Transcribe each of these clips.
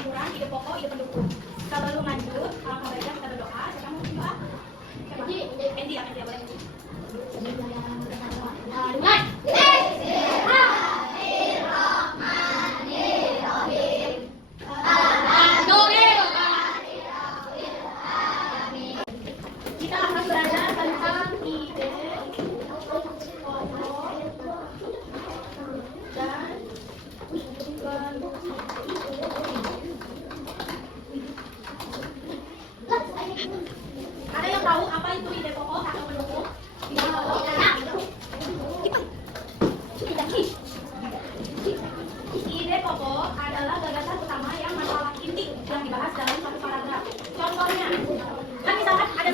kemakmuran, ide pokok, ide pendukung. Sebelum lanjut, alangkah baiknya kita berdoa. Siapa mau berdoa? Endi ya, Endi ya, boleh. Mulai. Kita akan belajar tentang ide pokok dan ada yang tahu apa itu ide pokok atau pendukung? Ide pokok. Ide pokok adalah gagasan utama yang masalah inti yang dibahas dalam satu paragraf. Contohnya, kan misalkan ada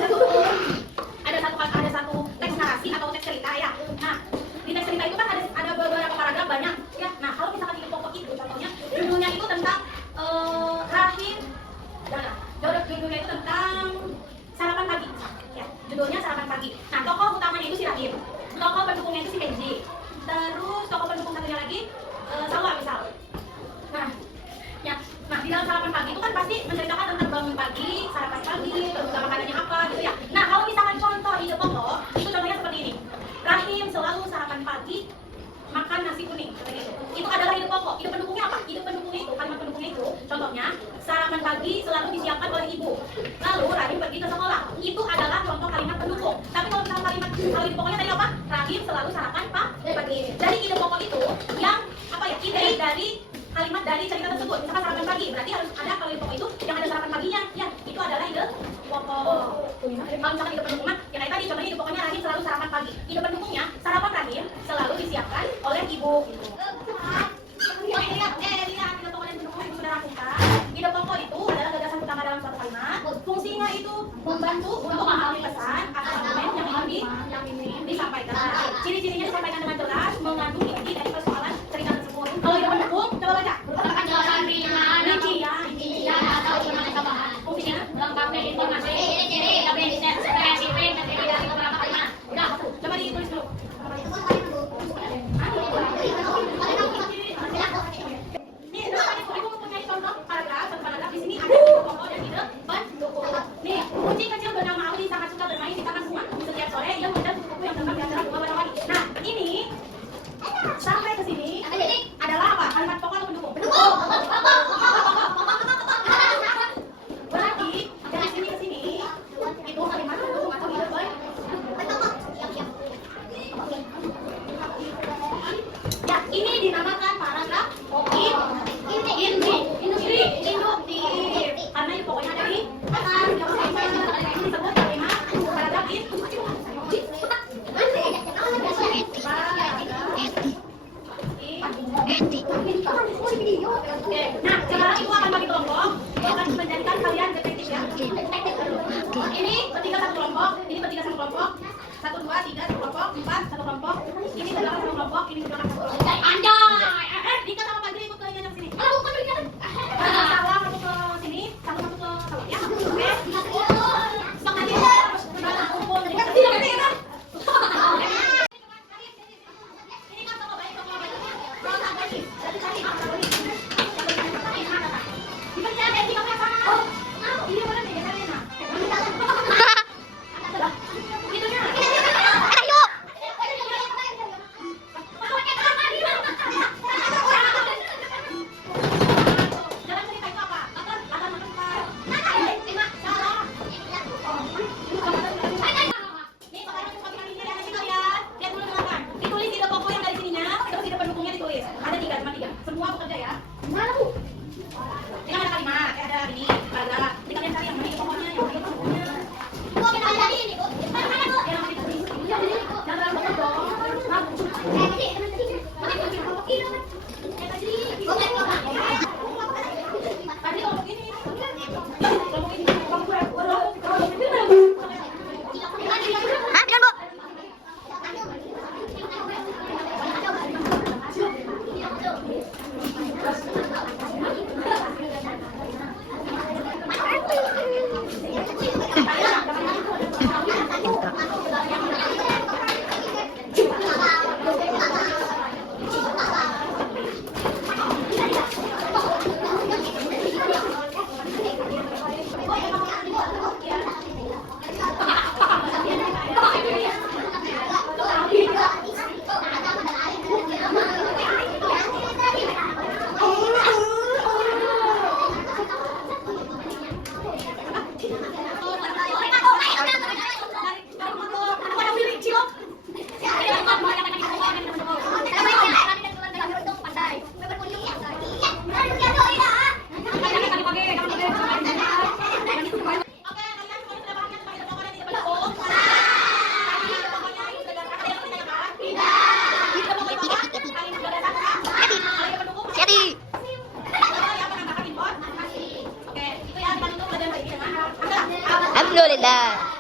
satu teks narasi atau teks cerita ya. Nah, di teks cerita itu kan ada beberapa paragraf banyak ya. Nah, kalau misalkan ide pokok itu contohnya judulnya itu tentang rahim. Judulnya itu tentang sarapan pagi. Ya, judulnya sarapan pagi. Nah, tokoh utamanya itu si Rahim. Tokoh pendukungnya itu si Benji. Terus tokoh pendukung satunya lagi Salwa misal. Nah, ya. Nah, di dalam sarapan pagi itu kan pasti menceritakan tentang bangun pagi, sarapan pagi, terus makanannya apa gitu ya. Nah, kalau misalkan contoh ide pokok, itu contohnya seperti ini. Rahim selalu sarapan pagi makan nasi kuning seperti itu. Itu adalah ide pokok. Ide pendukungnya apa? Ide pendukungnya itu, kalimat pendukungnya itu, contohnya sarapan pagi selalu disiapkan oleh ibu. Lalu Rahim pergi ke sekolah. Itu adalah contoh kalimat pendukung. Tapi kalau misalnya kalau ide pokoknya tadi apa? Rahim selalu sarapan pagi. Jadi ide pokok itu yang apa ya? Ide dari kalimat dari cerita tersebut. Misalkan sarapan pagi, berarti harus ada kalau ide pokok itu yang ada sarapan paginya. Ya, itu adalah ide pokok. Kalau misalkan ide pendukung, ya kayak tadi contohnya ide pokoknya Rahim selalu sarapan pagi. Ide pendukungnya sarapan Rahim selalu disiapkan oleh ibu. Ide pokok dan pendukung itu sudah lakukan. Ide pokok itu adalah gagasan utama dalam suatu kalimat. Fungsinya itu membantu untuk memahami pesan atau argumen yang ingin disampaikan. Ciri-cirinya disampaikan dengan jelas, mengandung inti dari persoalan cerita tersebut. Kalau ide pendukung, coba baca. Merupakan penjelasan rincian atau tambahan. Fungsinya melengkapi informasi, ciri-ciri, spesifik, terdiri dari beberapa kalimat. Udah, coba ditulis dulu. Di sini ada ide pokok dan ide pendukung. Nih, kucing kecil bernama Audi sangat suka bermain di taman rumah. Setiap sore ia membaca buku yang terdapat di antara bunga warna-warni. Nah, ini sampai ke sini adalah apa? Kalimat pokok atau pendukung? Pendukung. Berarti dari sini ke sini itu kalimat pendukung atau ide pendukung. Ya, ini dinamakan paragraf induktif. Karena itu pokoknya dari disebut kalimat paragraf induktif. Nah, sekarang ibu akan bagi kelompok. Ibu akan menjadikan kalian detektif ya. Ini bertiga satu kelompok, ini bertiga satu kelompok. 1, 2, 3 satu kelompok, 4 satu kelompok. Ini sebelah satu kelompok, ini sebelah satu kelompok. Anjay! Dika sama Fadli ikut ke yang sini. Kalau bukan berikan. Sawa masuk ke sini, sama masuk ke Sawa ya. Oke. Semangat ya. Sudah kumpul jadi kita. Ini kan toko baik. Kalau tak baik, jadi cari apa lagi? Dipercaya dia di mana? Oh, ini mana nih? Karena itunya. Ayo. Alhamdulillah.